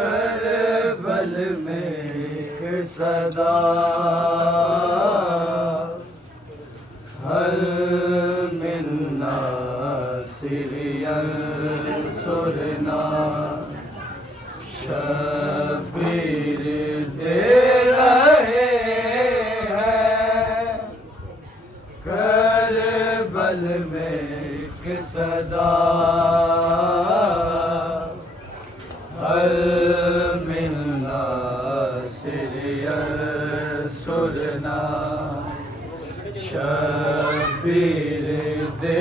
करबल में सदा हल मिलना सिरियल सुरना शबीर दे रहे हैं करबल में सदा हल मिलना सिरियल सुरना शबीर दे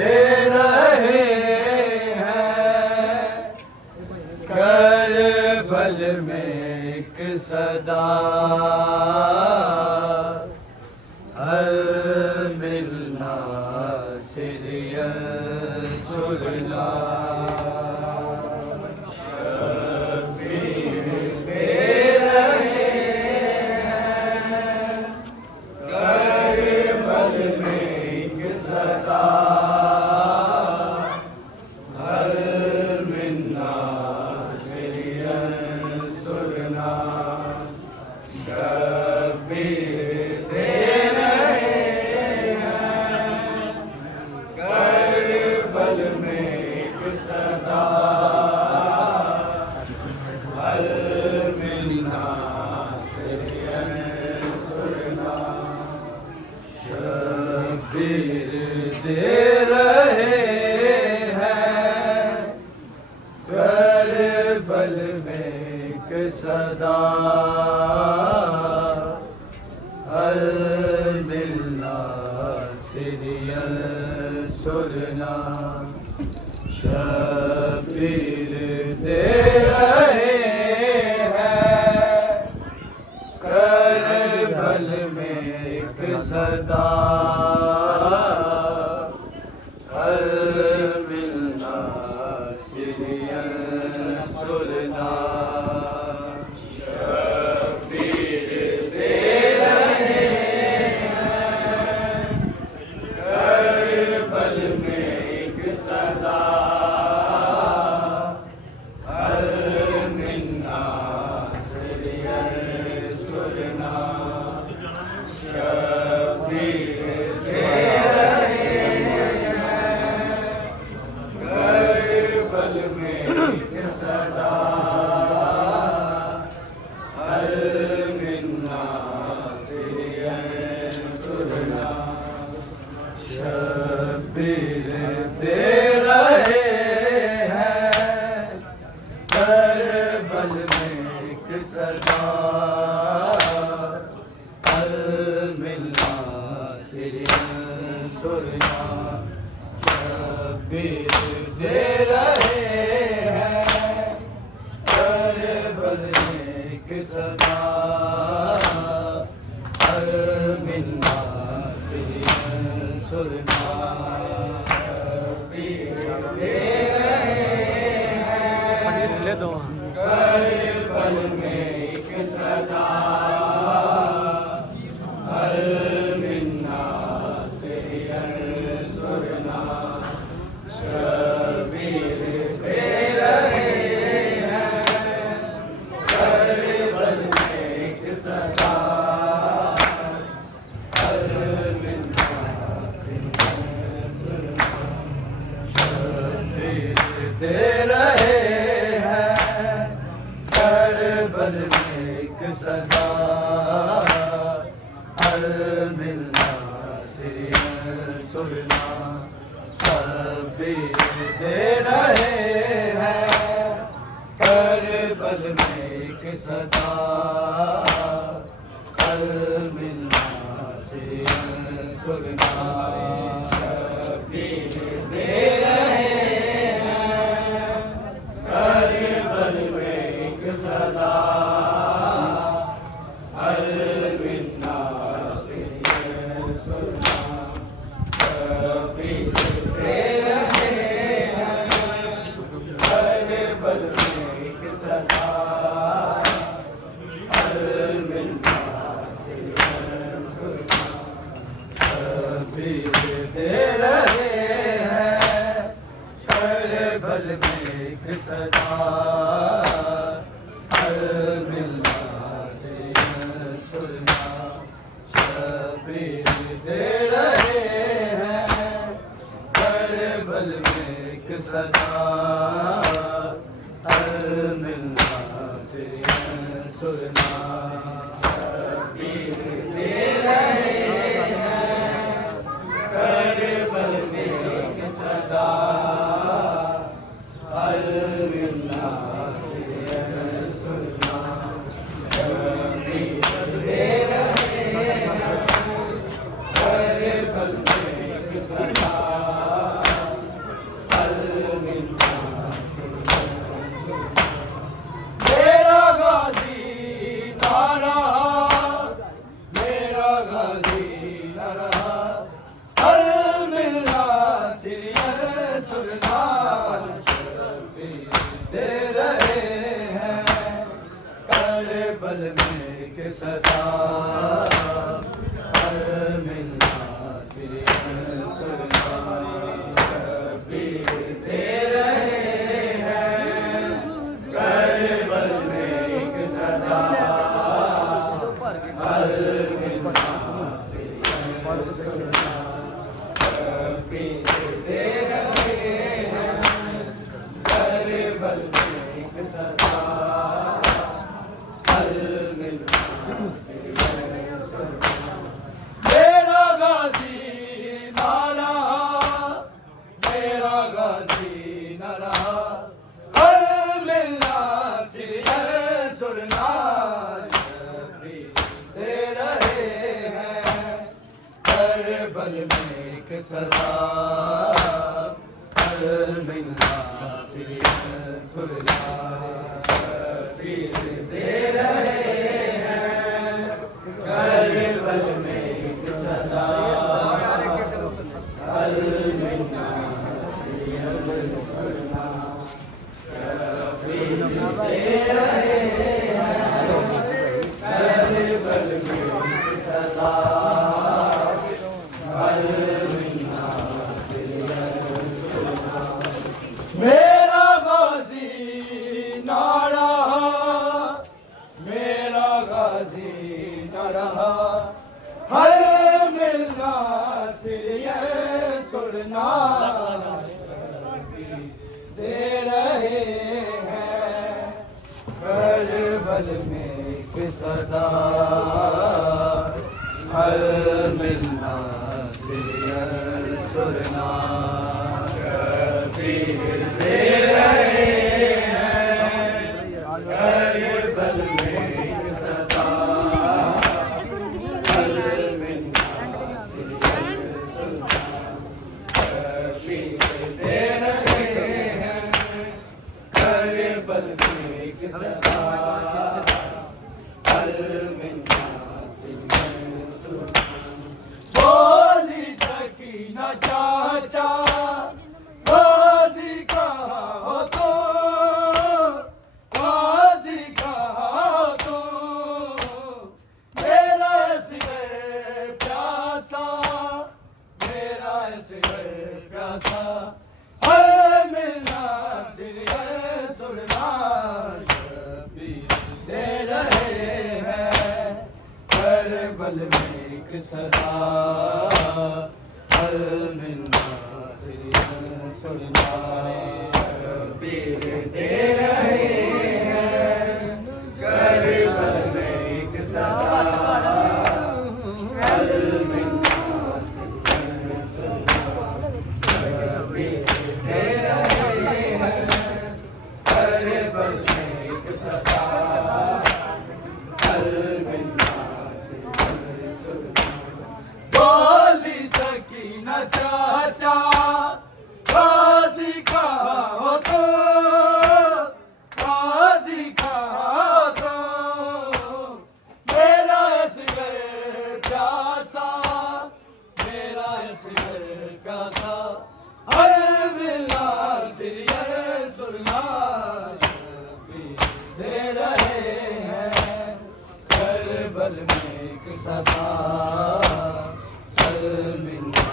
रहे हैं करबल में एक सदा हल मिलना सिरियल सुरना शबीर दे रहे हैं करबल में एक सदा हल मिलना सिरियल सुरना शबीर दे रहे हैं करबल में एक सदा हल मिलना सिरियल सुरना शबीर दे रहे हैं करबल में एक सदा हल मिलना सिरियल सुरना शबीर दे रहे हैं करबल में एक सदा हल मिलना सिरियल सुरना शबीर दे रहे हैं करबल में एक सदा हल मिलना सिरियल सुरना शबीर दे रहे हैं करबल में एक सदा हल मिलना सिरियल सुरना शबीर दे रहे हैं करबल में एक सदा हल मिलना सिरियल सुरना शबीर दे रहे हैं करबल में एक सदा हल मिलना सिरियल सुरना शबीर दे रहे हैं करबल में एक सदा हल मिलना सिरियल सुरना शबीर दे रहे हैं करबल में एक सदा हल मिलना सिरियल सुरना शबीर दे रहे हैं करबल में एक सदा हल मिलना सिरियल सुरना शबीर दे रहे हैं करबल में एक सदा मिलना सिरियन सुरना दे रहे हैं करबल में एक सदा अल मिलना सिरियन सुरना दे रहे हैं करबल में एक सदा अल मिलना मेरा गाजी ना रहा मेरा गाजी ना रहा अल मिलना सिरियन सुरना दे रहे हैं करबल में के सदा अल मिलना सिरियन सुरना दे रहे हैं करबल में एक सदा अल मिलना सिरियन सुरना दे रहे हैं करबल में एक सदा अल मिलना सिरियन सुरना मेरा गाजी ना रहा मेरा गाजी ना रहा अल मिलना सिरियन सुरना दे रहे हैं करबल में एक सदा अल मिलना सिरियन सुरना दे रहे हैं करबल में एक सदा अल मिलना सिरियन सुरना दे रहे हैं करबल में एक सदा अल मिलना सिरियन सुरना मेरा गाजी ना रहा मेरा गाजी ना रहा हर मिलना सिरियन सुरना दे रहे हैं करबल में एक सदा हर मिलना सिरियन सुरना दे रहे हैं करबल में एक सदा अल मिलना सिरियन सुरना दे रहे हैं करबल में एक सदा अल मिलना सिरियन सुरना बोली सकीना चाचा गाजी कहा हो तो गाजी कहा हो तो मेरा सिर प्यासा मेरा सिर प्यासा हर मिलना सिरियन सुरना दे रहे हैं करबल में एक सदा हर मिलना सिरियन सुरना दे रहे हैं करबल में एक सदा अल मिलना सिरियन सुरना दे रहे हैं करबल में एक सदा अल मिलना सिरियन सुरना बोली सकीना चाचा गाजी कहा हो तो गाजी कहा हो तो मेरा सिर प्यासा मेरा सिर प्यासा हर मिलना सिरियन सुरना दे रहे हैं करबल में एक सदा अल मिलना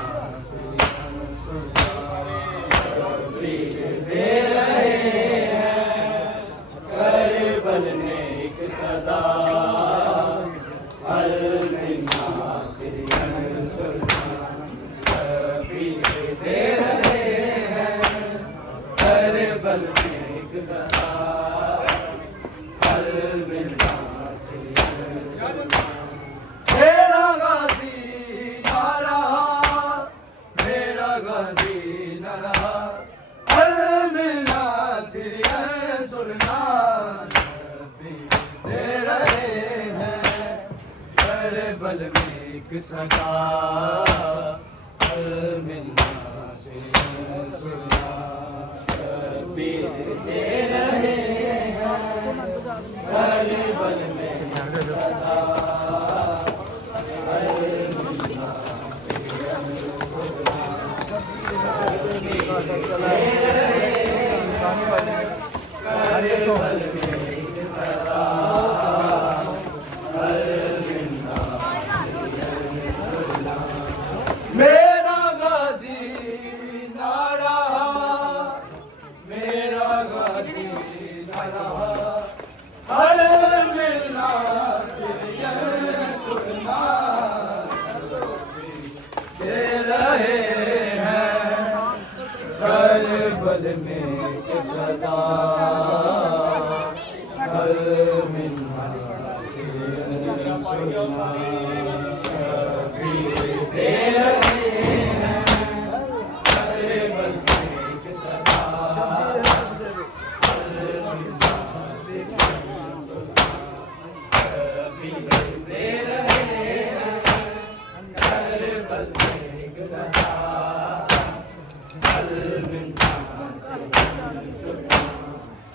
सिरियन सुरना दे रहे हैं करबल में एक सदा अल मिलना सिरियन सुरना दे रहे हैं करबल में एक सदा पल में एक सदा हर मिलना से सुना शबीर दे रहे हैं हर पल में सदा हर मिलना मेरा गाजी ना रहा मेरा गाजी ना रहा हर मिलना से सुनना दे रहे हैं हर पल में के सदा हर मिलना से सुनना दे रहे हैं हर पल में एक सदा हर मिलना से शबीर दे रहे हैं हर पल में एक सदा हर मिलना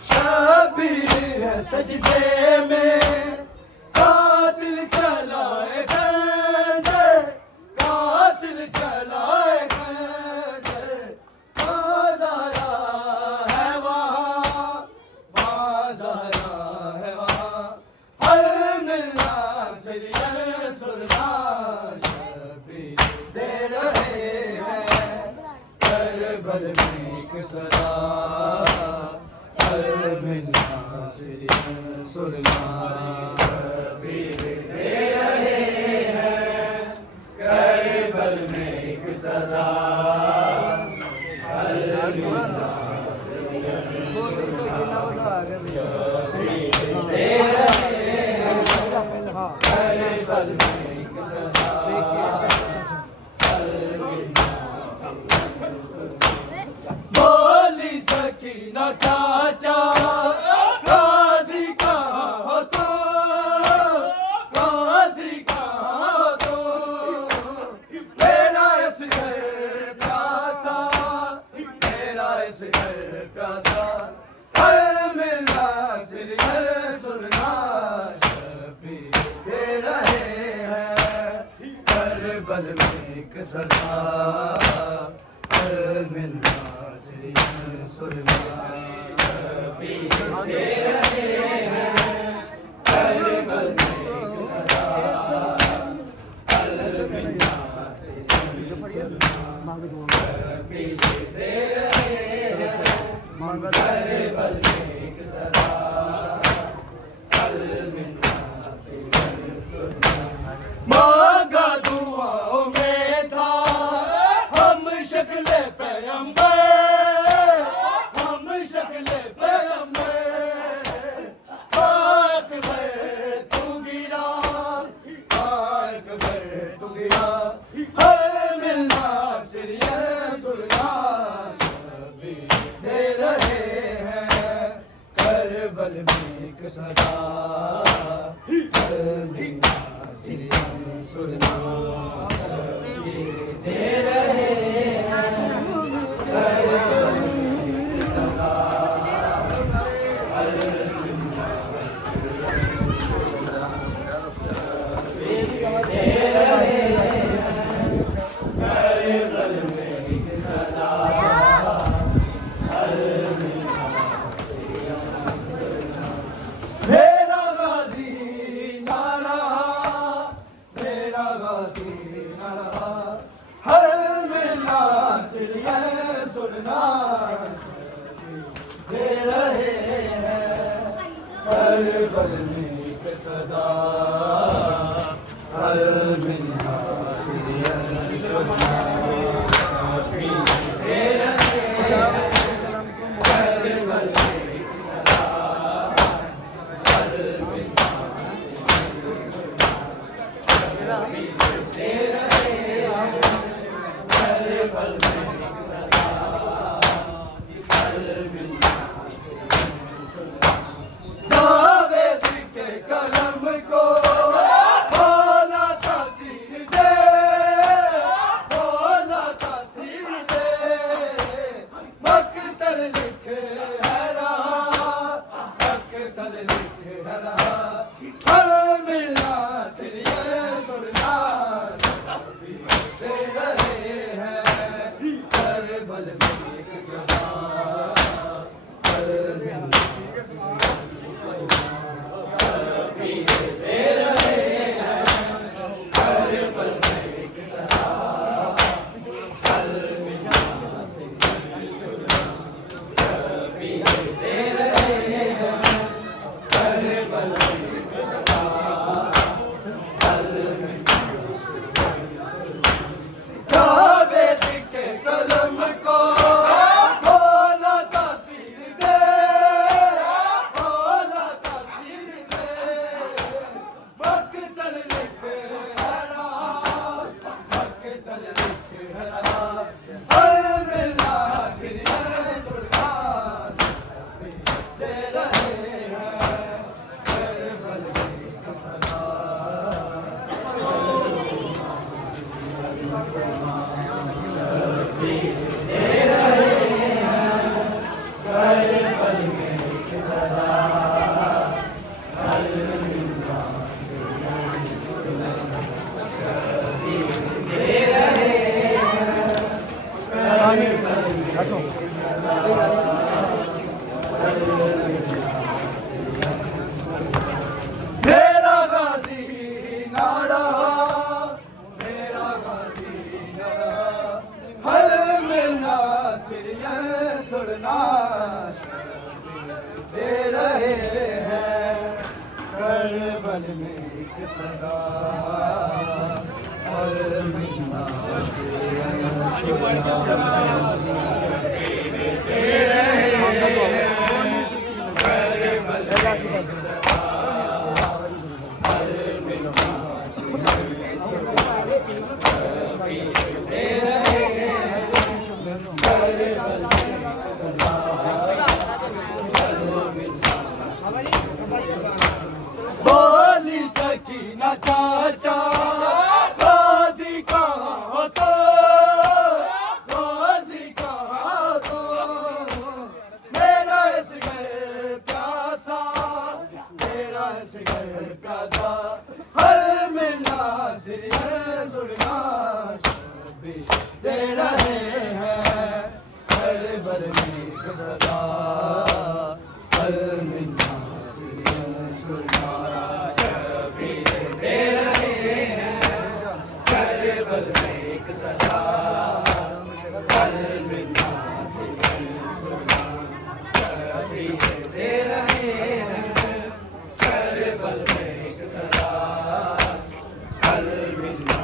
शबीर है सजदे में कातिल चलाए खंजर कातिल चलाए खंजर बाजारा है वहाँ बाजारा है वहाँ हर मिलना सरिया सुनना शबीर दे रहे हैं हर बल में एक सदा हर मिलना सरिया सुनना शबीर दे रहे हैं कर बल में एक सदा हर मिलना शबीर दे रहे हैं कर बल में एक सदा हर मिलना बोली सकीना चाचा गाजी कहाँ हो तो गाजी कहाँ हो तो मेरा इस घर प्यासा मेरा इस घर प्यासा हर मिलना सिरिया सुनना शबीर दे रहे हैं हर बल में एक सदा हर मिलना सिरिया सुनना शबीर दे रहे हैं कर बल में एक सदा हर मिलना शबीर दे रहे हैं कर बल में एक सदा हर मिलना मांगा दुआओं में था हम शक्ल पैगंबर हम शक्ल पैगंबर अकबर तू गिरा अकबर तू गिरा हर मिलना सिरिया सुलगा शबीर दे रहे हैं कर बल में एक सदा हर मिलना सिरिया सुलगा शबीर दे रहे मेरा गाजी ना रहा मेरा गाजी ना रहा हर मिलना सिरिया सुनना दे रहे हैं हर पल में एक सदा हर मिलना सिरिया सुनना दे रहे हैं हर पल में एक सदा हर मिलना दे रहे हैं हर पल में एक सदा हर मिलना जावेद के कलम को खोला था मिलना सिर ये सुनना दे रहे हैं हर पल में एक सदा हर मिलना दे रहे हैं हर पल में एक सदा हर मिलना सिर ये सुनना दे रहे हैं हर पल में एक सदा हर मिलना काबे दिखे कलम को बोला तासीर दे बोला तासीर दे मकतल लिखे हरा मकतल लिखे हरा हर मिलना फिर ये सुल्तान दे रहे हैं हर पल में एक सदा मेरा गाजी नाड़ा मेरा गाजी नाड़ा हर मिलना सिर ये सुनना दे रहे हैं हर पल में एक सदा हर मिलना सिर ये सुनना दे रहे हैं हर पल में एक सदा बोली सकीना चाचा रोजी कहाँ तो रोजी कहाँ तो मेरा इस घर प्यासा मेरा इस घर प्यासा हर मिलना सिर ये सुनना भी दे रहे हैं हर पल में एक सदा हर मिलना सिर ये सुनना भी दे रहे हैं हर पल में एक सदा हर मिलना सिर ये सुनना भी दे रहे हैं हर पल में एक सदा हर मिलना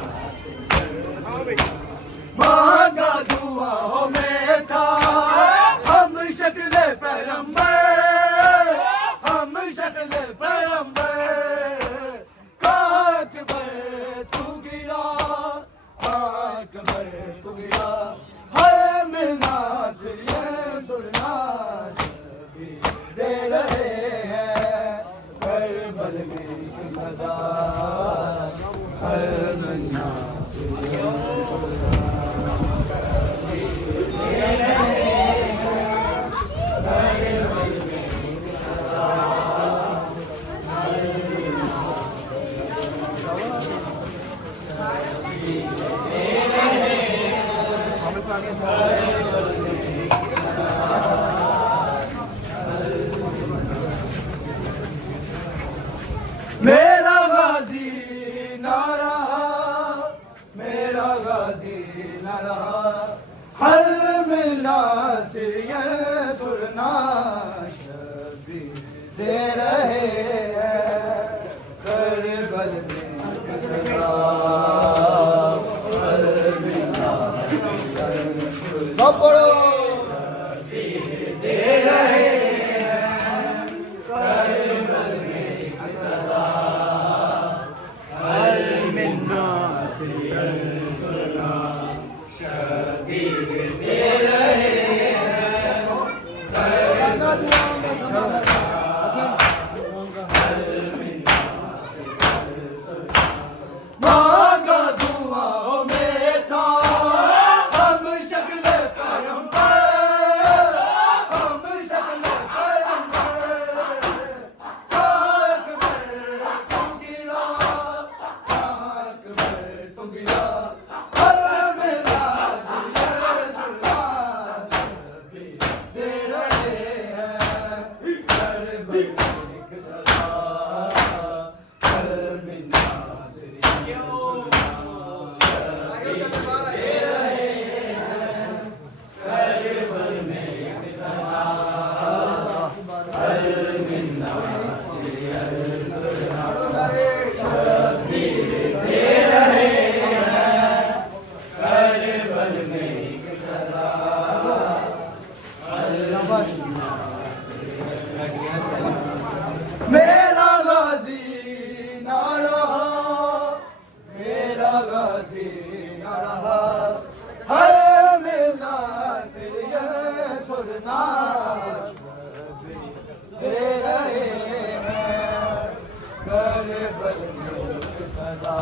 बल में एक सदा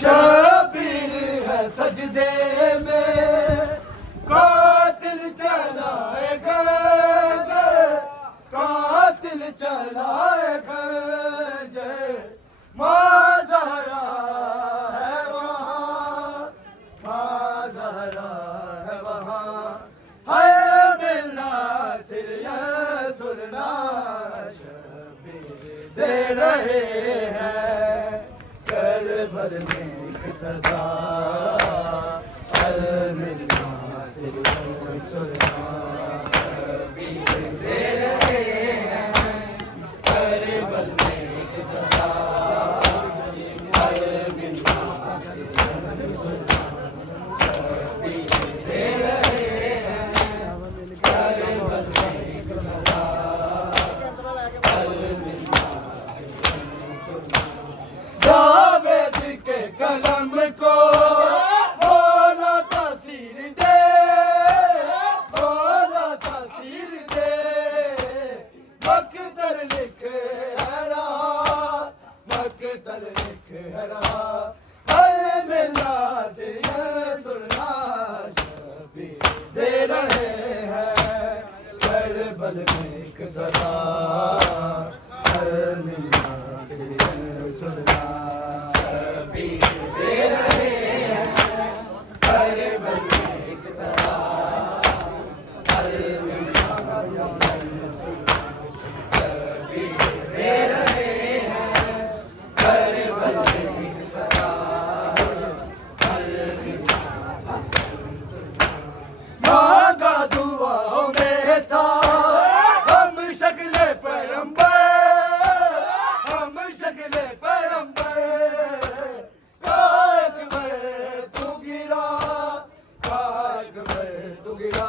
शबीर है सजदे में कातिल चलाए खंजर कातिल चलाए खंजर माँ ज़हरा है वहाँ माँ ज़हरा है वहाँ है मिलना सिरिया सुनना शबीर दे रहे हैं करबल में एक सदा अलमिलना सिरिया सुनना शबीर दे रहे हैं करबल में एक सदा अलमिलना सिरिया सुनना शबीर दे रहे हैं करबल में एक सदा अलमिलना जावेद के कलम को बोला तासीर दे बोला तासीर दे मकदर लिख हरा मकदर लिख हरा हल मिला सिरिया सुनना शबीर दे रहे हैं करबल में एक सदा हल मिला सिरिया सुनना शबीर दे रहे हैं करबल में एक सदा हल मिला शबीर दे रहे हैं करबल में एक सदा हल मिला मांगा दुआओं में था हम शक्ल पैगंबर हम शक्ल पैगंबर काग में तू गिरा काग में तू गिरा